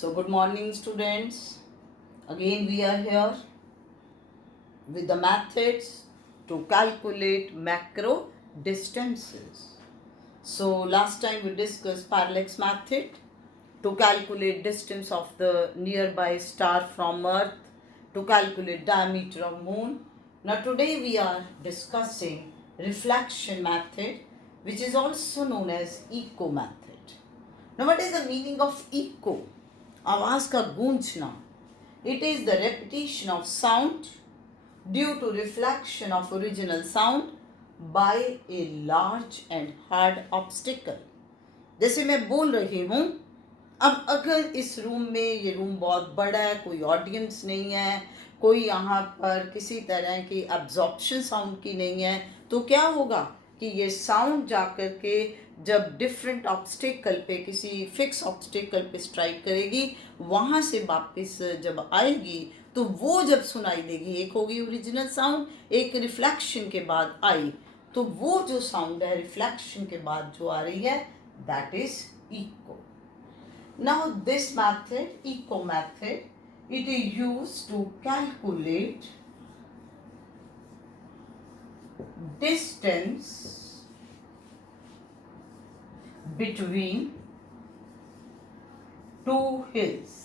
So, good morning, students. Again, we are here with the methods to calculate macro distances. So, last time we discussed parallax method to calculate distance of the nearby star from Earth, to calculate diameter of moon. Now, today we are discussing reflection method, which is also known as echo method. Now, what is the meaning of echo? आवाज का गूंजना. It is the repetition of sound due to reflection of original sound by a large and hard obstacle. जैसे मैं बोल रही हूँ, अब अगर इस रूम में, ये रूम बहुत बड़ा है, कोई ऑडियंस नहीं है, कोई यहाँ पर किसी तरह की अब्जॉर्प्शन साउंड की नहीं है, तो क्या होगा कि ये साउंड जाकर के जब डिफरेंट ऑब्स्टिकल पे, किसी फिक्स ऑब्स्टिकल पे स्ट्राइक करेगी, वहाँ से वापस जब आएगी तो वो जब सुनाई देगी, एक होगी ओरिजिनल साउंड, एक रिफ्लेक्शन के बाद आई, तो वो जो साउंड है रिफ्लेक्शन के बाद जो आ रही है, that is echo. Now this method, echo method, it is used to calculate distance between two hills.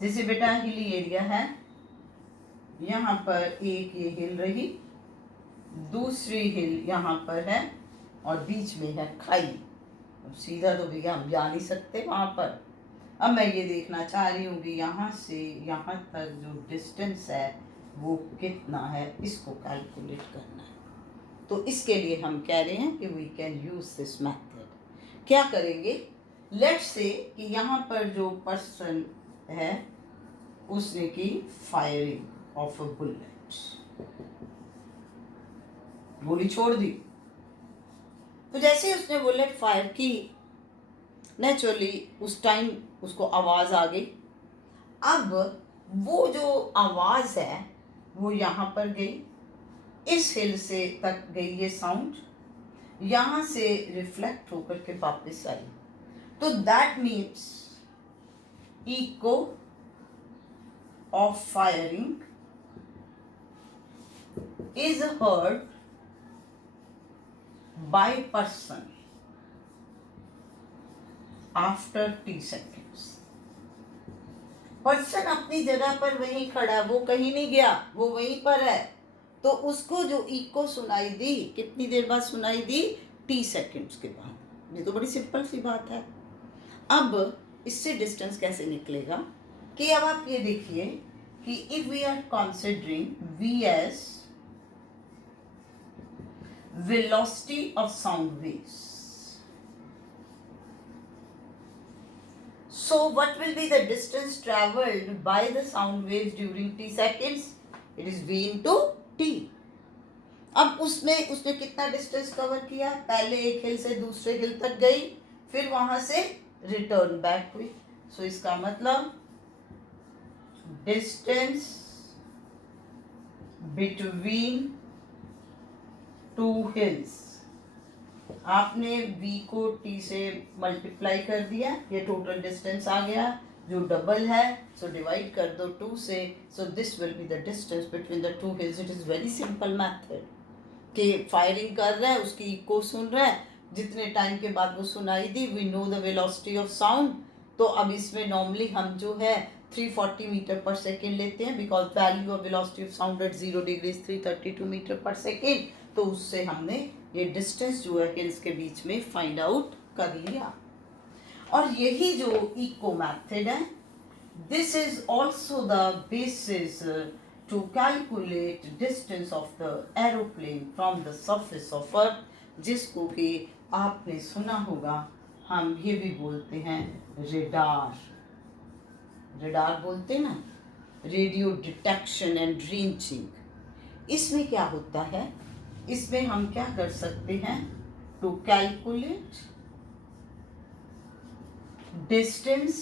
जैसे बेटा हिली एरिया है, यहाँ पर एक ये हिल रही, दूसरी हिल यहाँ पर है और बीच में है खाई. अब सीधा तो भैया हम जा नहीं सकते वहाँ पर. अब मैं ये देखना चाह रही हूँ कि यहाँ से यहाँ तक जो डिस्टेंस है वो कितना है, इसको कैलकुलेट करना है. तो इसके लिए हम कह रहे हैं कि we can use this method. क्या करेंगे? लेट्स से कि यहाँ पर जो पर्सन है उसने की फायरिंग ऑफ अ बुलेट, गोली छोड़ दी. तो जैसे उसने बुलेट फायर की, नेचुरली उस टाइम उसको आवाज़ आ गई. अब वो जो आवाज़ है वो यहाँ पर गई, इस हिल से तक गई ये साउंड, यहाँ से रिफ्लेक्ट होकर के वापस आई. तो that means eco of firing is heard by person after t seconds. Person अपनी जगह पर वहीं खड़ा है, वो कहीं नहीं गया, वो वहीं पर है. तो उसको जो इको सुनाई दी, कितनी देर बाद सुनाई दी? t सेकेंड्स के बाद. ये तो बड़ी सिंपल सी बात है. अब इससे डिस्टेंस कैसे निकलेगा कि अब आप ये देखिए कि if we are considering v as velocity of sound waves. So what will be the distance traveled by the sound waves during t seconds? It is v into t. अब उसने कितना डिस्टेंस कवर किया? पहले एक हिल से दूसरे हिल तक गई, फिर वहां से रिटर्न बैक हुई. सो इसका मतलब डिस्टेंस बिटवीन टू हिल्स, आपने v को t से मल्टीप्लाई कर दिया, ये टोटल डिस्टेंस आ गया जो डबल है. सो डिवाइड कर दो 2 से. So this will be the distance between the two hills. It is very simple method कि फायरिंग कर रहा है, उसकी इको सुन रहा है, जितने टाइम के बाद वो सुनाई दी, we know the velocity of sound. तो अब इसमें नॉर्मली हम जो है 340 मीटर पर सेकेंड लेते हैं, because value of velocity of sound at 0 degrees 332 metre per second. तो उससे हमने ये डिस्टेंस जो है हिल्स के बीच में फाइंड आउट कर लिया. और यही जो इको मेथड है, this is also the basis to calculate distance of the aeroplane from the surface of earth, जिसको कि आपने सुना होगा, हम ये भी बोलते हैं रेडार. रेडार बोलते हैं ना, रेडियो डिटेक्शन एंड रेंजिंग. इसमें क्या होता है, इसमें हम क्या कर सकते हैं? To calculate distance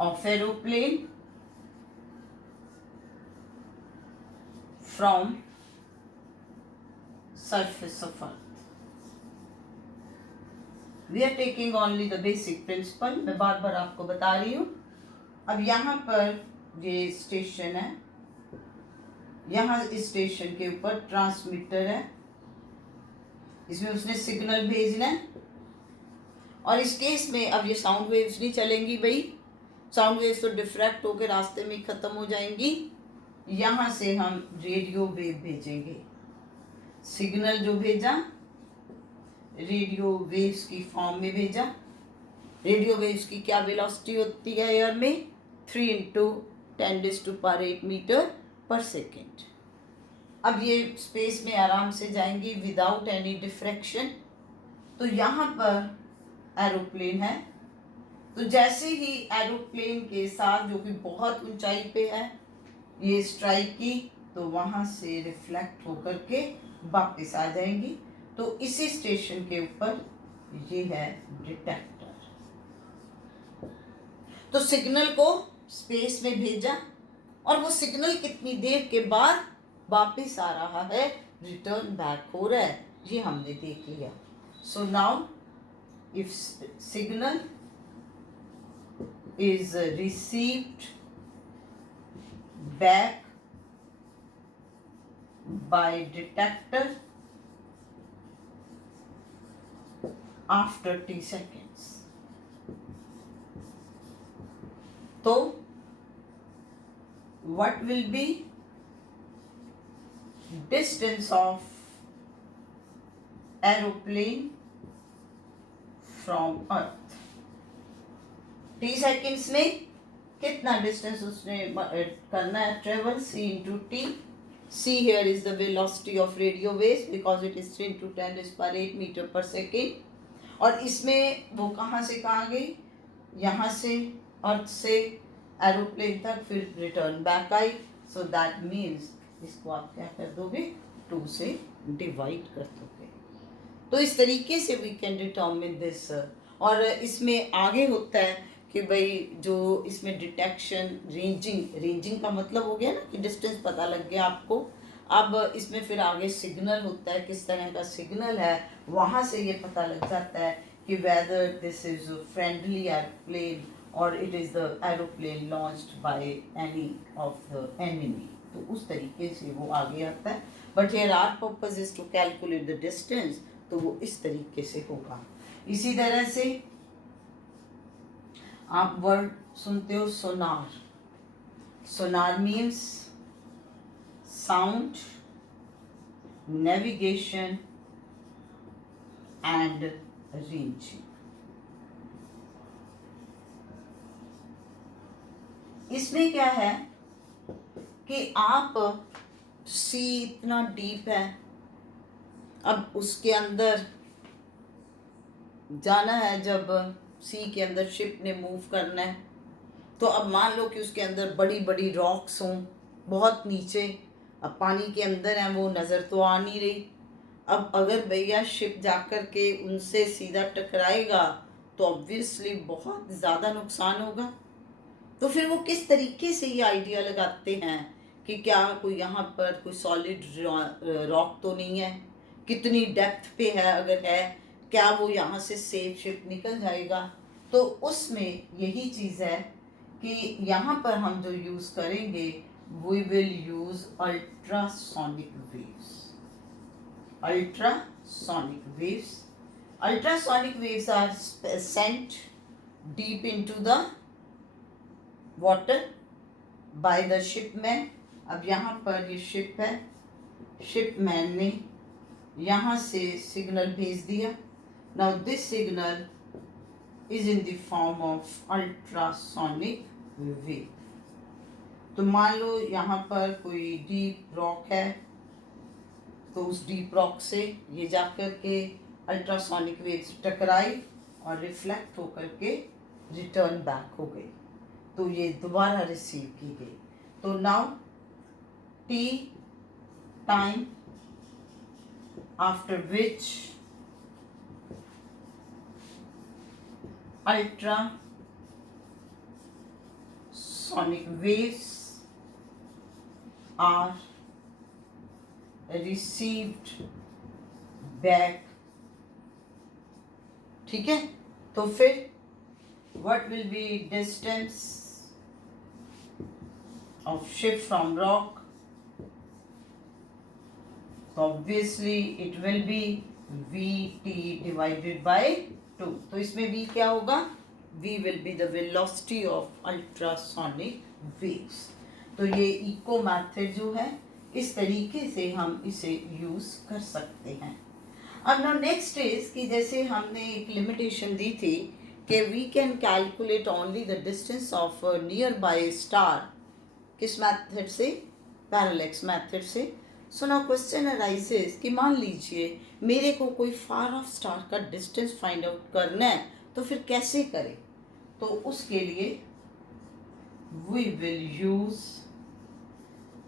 of aeroplane from surface of earth. We are taking only the basic principle, मैं बार बार आपको बता रही हूँ। अब यहाँ पर ये स्टेशन है, यहाँ इस स्टेशन के ऊपर ट्रांसमीटर है, इसमें उसने सिग्नल भेजना है। और इस केस में अब ये साउंड वेव्स नहीं चलेंगी भाई, साउंड वेव्स तो डिफ्रैक्ट होकर रास्ते में ख़त्म हो जाएंगी। यहाँ से हम रेडियो वेव भेजेंगे, सिग्नल जो भेजा रेडियो वेव्स की फॉर्म में भेजा। रेडियो वेव्स की क्या वेलोसिटी होती है एयर में, 3 × 10⁻⁸ मीटर पर सेकेंड। अब ये स्पेस में आराम से जाएंगी विदाउट एनी डिफ्रैक्शन। तो यहाँ पर एरोप्लेन है, तो जैसे ही एरोप्लेन के साथ जो कि बहुत ऊंचाई पे है ये स्ट्राइक की, तो वहाँ से रिफ्लेक्ट होकर के वापस आ जाएंगी। तो इसी स्टेशन के ऊपर ये है डिटेक्टर। तो सिग्नल को स्पेस में भेजा और वो सिग्नल कितनी देर के बाद वापस आ रहा है, रिटर्न बैक हो रहा है, ये हमने देख लिया। So now if signal is received back by detector after t seconds, तो what will be distance of aeroplane from earth? T seconds में कितना डिस्टेंस उसने करना है travel, c into T. c here is the velocity of radio waves because it is 3 × 10⁸ metre per second. और इसमें वो कहाँ से कहाँ गई, यहाँ से अर्थ से एरोप्लेन तक, फिर return back I. So that means इसको आप क्या कर दोगे, 2 से डिवाइड कर दोगे। तो इस तरीके से वी कैन डिटर्मिन दिस। और इसमें आगे होता है कि भाई जो इसमें डिटेक्शन, रेंजिंग का मतलब हो गया ना कि डिस्टेंस पता लग गया आपको। अब इसमें फिर आगे सिग्नल होता है, किस तरह का सिग्नल है, वहाँ से ये पता लग जाता है कि whether this is friendly aeroplane और it is the aeroplane launched by any of the enemy. तो उस तरीके से वो आगे आता है। But here our purpose is to calculate the distance, तो वो इस तरीके से होगा। इसी तरह से आप वर्ड सुनते हो sonar. Sonar means sound, navigation and ranging. इसमें क्या है कि आप सी इतना डीप है, अब उसके अंदर जाना है, जब सी के अंदर शिप ने मूव करना है, तो अब मान लो कि उसके अंदर बड़ी बड़ी रॉक्स हों बहुत नीचे, अब पानी के अंदर हैं, वो नज़र तो आ नहीं रही। अब अगर भैया शिप जाकर के उनसे सीधा टकराएगा तो ऑब्वियसली बहुत ज़्यादा नुकसान होगा। तो फिर वो किस तरीके से ये आइडिया लगाते हैं कि क्या कोई यहाँ पर कोई सॉलिड रॉक तो नहीं है, कितनी डेप्थ पे है, अगर है क्या वो यहाँ से सेफ शिप निकल जाएगा। तो उसमें यही चीज़ है कि यहाँ पर हम जो यूज़ करेंगे, we will use ultrasonic waves. Ultrasonic waves, ultrasonic waves are sent deep into the water by the shipman. अब यहाँ पर ये शिप है, शिपमैन ने यहाँ से सिग्नल भेज दिया। Now this signal is in the form of ultrasonic wave. तो मान लो यहाँ पर कोई डीप रॉक है, तो उस डीप रॉक से ये जाकर के अल्ट्रासोनिक वेव्स टकराई और रिफ्लेक्ट होकर के रिटर्न बैक हो गई, तो ये दोबारा रिसीव की गई। तो now T time after which ultrasonic waves are received back ठीक है, तो फिर what will be distance of ship from rock? So obviously it will be vt divided by 2. तो इसमें v क्या होगा? v will be the velocity of ultrasonic waves. तो ये इको मैथड जो है इस तरीके से हम इसे यूज कर सकते हैं. अब नाउ नेक्स्ट इज कि जैसे हमने एक लिमिटेशन दी थी कि we can calculate only the distance of nearby star. किस मैथड से? पैरेलैक्स मैथड से. सो नाउ क्वेश्चन अराइजेस कि मान लीजिए मेरे को कोई फार ऑफ स्टार का डिस्टेंस फाइंड आउट करना है, तो फिर कैसे करें? तो उसके लिए we will use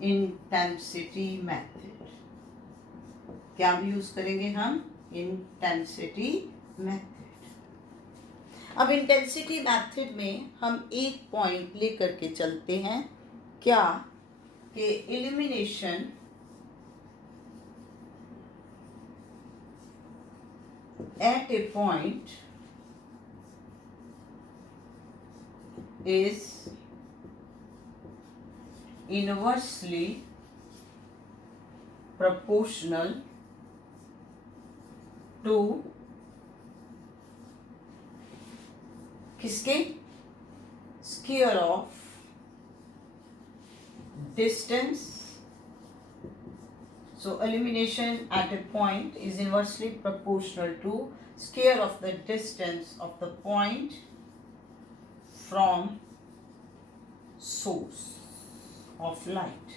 intensity method. क्या यूज करेंगे हम? Intensity method. अब इंटेंसिटी मेथड में हम एक पॉइंट लेकर के चलते हैं. क्या? कि illumination at a point is inversely proportional to किसके? Square of distance. So illumination at a point is inversely proportional to square of the distance of the point from source of light.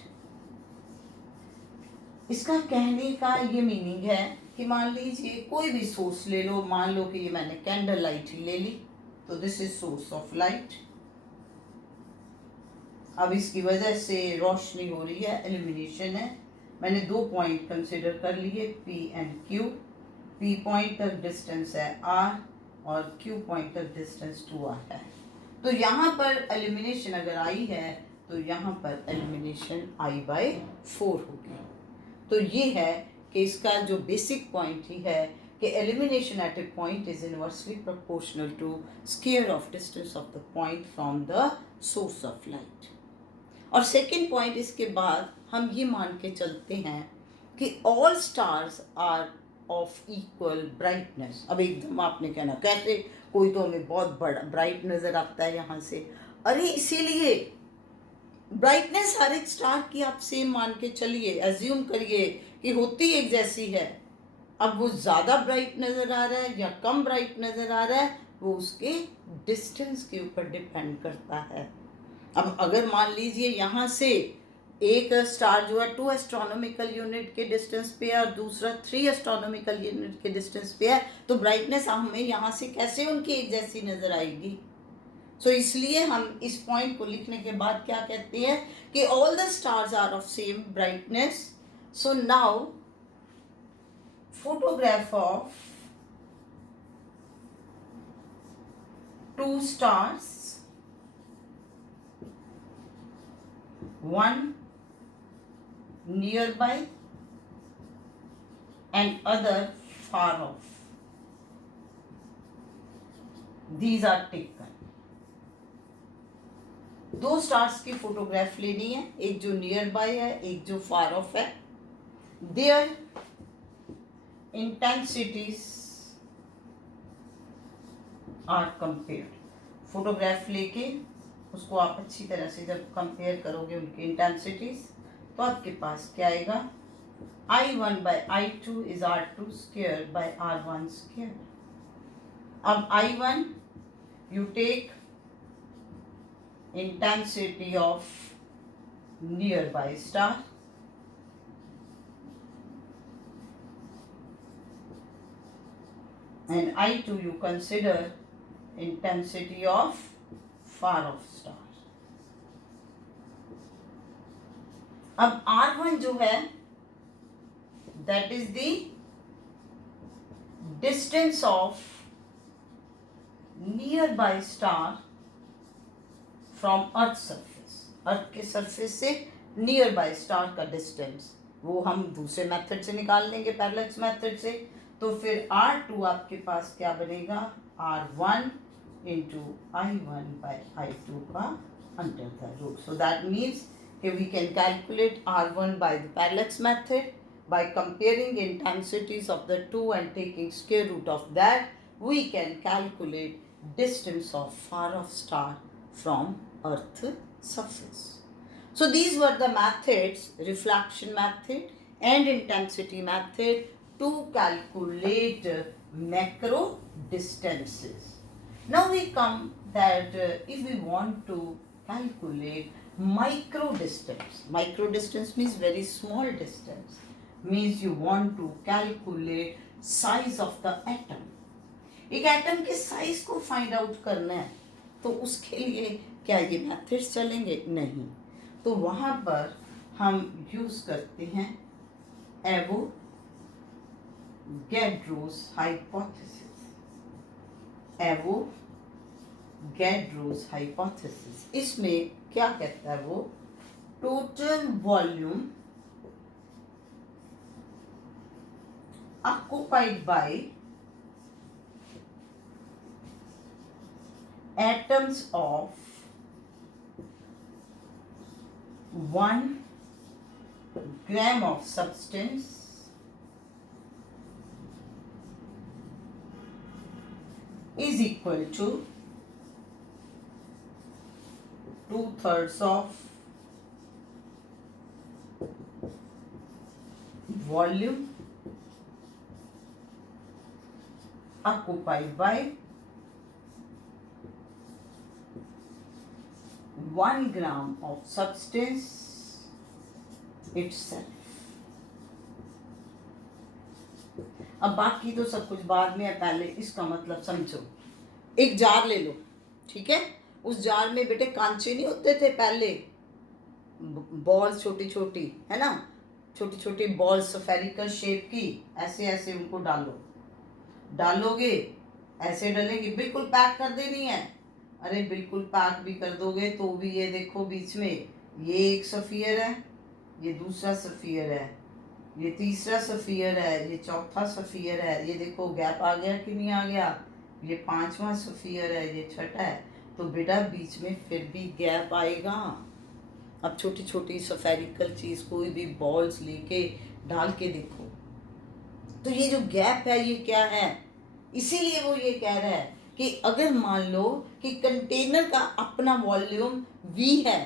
इसका कहने का ये meaning है कि मान लीजिए कोई भी सोर्स ले लो. मान लो कि ये मैंने कैंडल लाइट ही ले ली, तो this is source of light. अब इसकी वजह से रोशनी हो रही है, इल्यूमिनेशन है. मैंने 2 पॉइंट कंसिडर कर लिए, P and Q. P point तक डिस्टेंस है R और Q पॉइंट तक डिस्टेंस 2R है. तो यहाँ पर इल्यूमिनेशन अगर आई है तो यहाँ पर इल्यूमिनेशन I/4 होगी. तो ये है कि इसका जो बेसिक पॉइंट ही है कि illumination at a point is inversely proportional to square of distance of the point from the source of light. और सेकेंड पॉइंट इसके बाद हम ये मान के चलते हैं कि all stars are of equal brightness. अब एकदम आपने कहना कैसे? कोई तो हमें बहुत बड़ा ब्राइट नज़र आता है यहाँ से. अरे इसीलिए ब्राइटनेस हर एक स्टार की आप सेम मान के चलिए, एज्यूम करिए कि होती एक जैसी है. अब वो ज़्यादा ब्राइट नज़र आ रहा है या कम ब्राइट नज़र आ रहा है, वो उसके डिस्टेंस के ऊपर डिपेंड करता है. अब अगर मान लीजिए यहाँ से एक स्टार जो है 2 एस्ट्रोनॉमिकल यूनिट के डिस्टेंस पे है और दूसरा 3 एस्ट्रोनॉमिकल यूनिट के डिस्टेंस पे है, तो ब्राइटनेस हमें यहाँ से कैसे उनकी एक जैसी नज़र आएगी? सो इसलिए हम इस पॉइंट को लिखने के बाद क्या कहते हैं कि all the stars are of same brightness. So now photograph of 2 stars, one nearby and other far off. These are taken. 2 stars की फोटोग्राफ लेनी है, एक जो नियर बाय है, एक जो फार ऑफ है. Their intensities are compared. Photograph लेके उसको आप अच्छी तरह से जब कंपेयर करोगे उनकी इंटेंसिटीज, तो आपके पास क्या आएगा? I1/I2 is R2 square by R1 square. अब I1 you take intensity of nearby star, and I2 you consider intensity of far off star. अब R1 जो है that is the distance of nearby star from earth surface. अर्थ के surface से near by star का distance वो हम दूसरे method से निकाल लेंगे, पैरेलैक्स मेथड से. तो फिर R2 आपके पास क्या बनेगा, R1 into I1 by I2 का under the root. So that means here we can calculate R1 by the parallax method. By comparing intensities of the two and taking square root of that, we can calculate distance of far off star from Earth surface. So these were the methods, reflection method and intensity method, to calculate macro distances. Now we come that if we want to calculate micro distance means very small distance, means you want to calculate size of the atom. एक atom के size को find out करना है, तो उसके लिए क्या ये मेथड्स चलेंगे? नहीं। तो वहाँ पर हम यूज करते हैं एवोगैड्रोस हाइपोथेसिस। एवोगैड्रोस हाइपोथेसिस इसमें क्या कहता है वो, total volume occupied by atoms of 1 gram of substance is equal to 2/3 of volume occupied by 1 gram of substance itself. अब बाकी तो सब कुछ बाद में है, पहले इसका मतलब समझो। एक जार ले लो, ठीक है? उस जार में बेटे कांचे नहीं होते थे पहले, बॉल्स छोटी छोटी, है ना, छोटी छोटी बॉल्स स्फेरिकल शेप की, ऐसे ऐसे उनको डालोगे, ऐसे डलेंगे, बिल्कुल पैक कर देनी है। अरे बिल्कुल पैक भी कर दोगे तो भी ये देखो बीच में ये एक सफियर है, ये दूसरा सफियर है, ये तीसरा सफियर है, ये चौथा सफियर है, ये देखो गैप आ गया कि नहीं आ गया, ये पांचवा सफियर है, ये छठा है, तो बेटा बीच में फिर भी गैप आएगा। अब छोटी छोटी सफेरिकल चीज कोई भी बॉल्स लेके डाल के देखो, तो ये जो गैप है ये क्या है? इसीलिए वो ये कह रहा है कि अगर मान लो कि कंटेनर का अपना वॉल्यूम V है,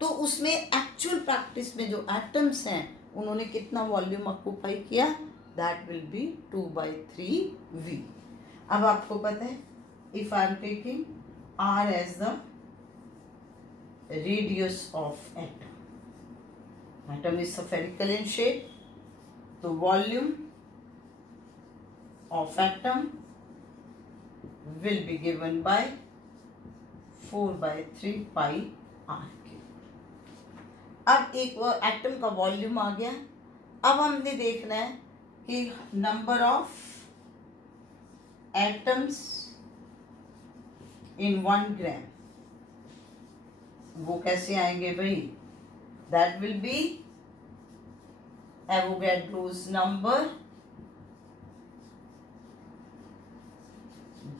तो उसमें एक्चुअल प्रैक्टिस में जो एटम्स हैं उन्होंने कितना वॉल्यूम ऑक्यूपाई किया, दैट विल बी 2/3V। अब आपको पता है, if I am taking R as the radius of atom is spherical in shape, तो volume of atom will be given by 4/3 pi r cube। अब एक एटम का volume आ गया। अब हमने देखना है कि नंबर ऑफ एटम्स इन 1 ग्राम, वो कैसे आएंगे भाई? That will B Avogadro's number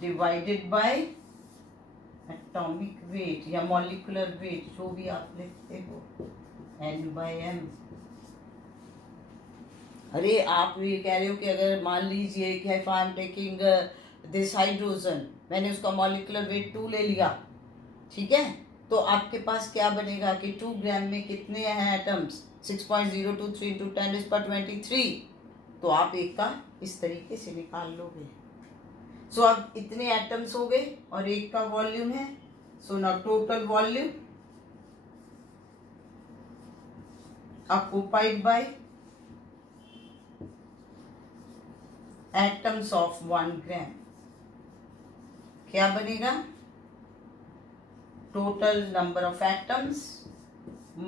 divided by atomic weight या मॉलिक्यूलर वेट, जो भी आप लिखते हो, N/m। अरे आप ये कह रहे हो कि अगर मान लीजिए कि if I am taking this hydrogen, मैंने उसका मॉलिक्यूलर वेट 2 ले लिया, ठीक है, तो आपके पास क्या बनेगा कि 2 ग्राम में कितने हैं एटम्स? 6.023 × 10⁻23। तो आप एक का इस तरीके से निकाल लोगे। सो अब इतने एटम्स हो गए और एक का वॉल्यूम है, so now total volume occupied by atoms of 1 gram क्या बनेगा? Total number of atoms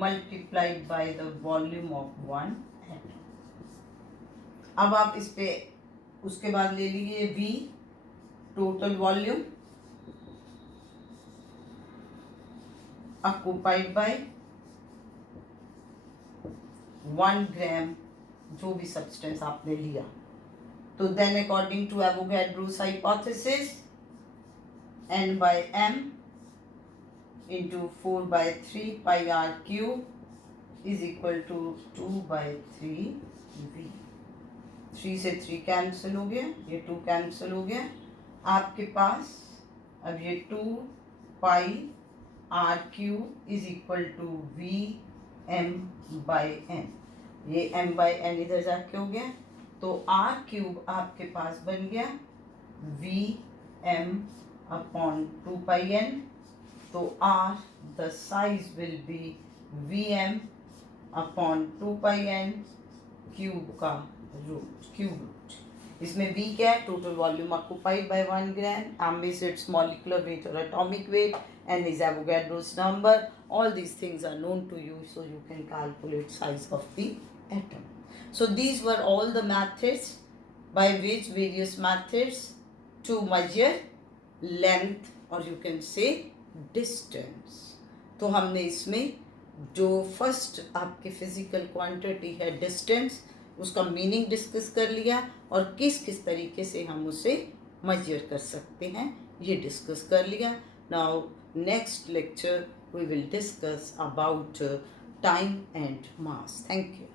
multiplied by the volume of 1 atom. अब आप इस पे उसके बाद ले लीजिए V, total volume occupied by 1 ग्राम जो भी सब्सटेंस आपने लिया, तो then according to Avogadro's hypothesis, n by m into 4 by 3 pi r cube is equal to 2 by 3 v. 3 से 3 कैंसिल हो गया, ये 2 कैंसिल हो गया. आपके पास अब ये 2 pi r cube is equal to v m by n. ये एम बाई एन इधर जाके हो गया, तो आर क्यूब आपके पास बन गया V M upon 2 pi N. तो R the size will be V M upon 2 pi N cube का रूट, क्यूब रूट. इसमें v क्या है? Total volume occupied by 1 gram. m is its molecular weight or atomic weight, n is Avogadro's number. All these things are known to you, so you can calculate size of the atom. So these were all the methods by which various methods to measure length or you can say distance. तो हमने इसमें जो first आपके physical quantity है distance, उसका meaning discuss कर लिया और किस किस तरीके से हम उसे मेजर कर सकते हैं ये डिस्कस कर लिया. Now next lecture we will discuss about time and mass. Thank you.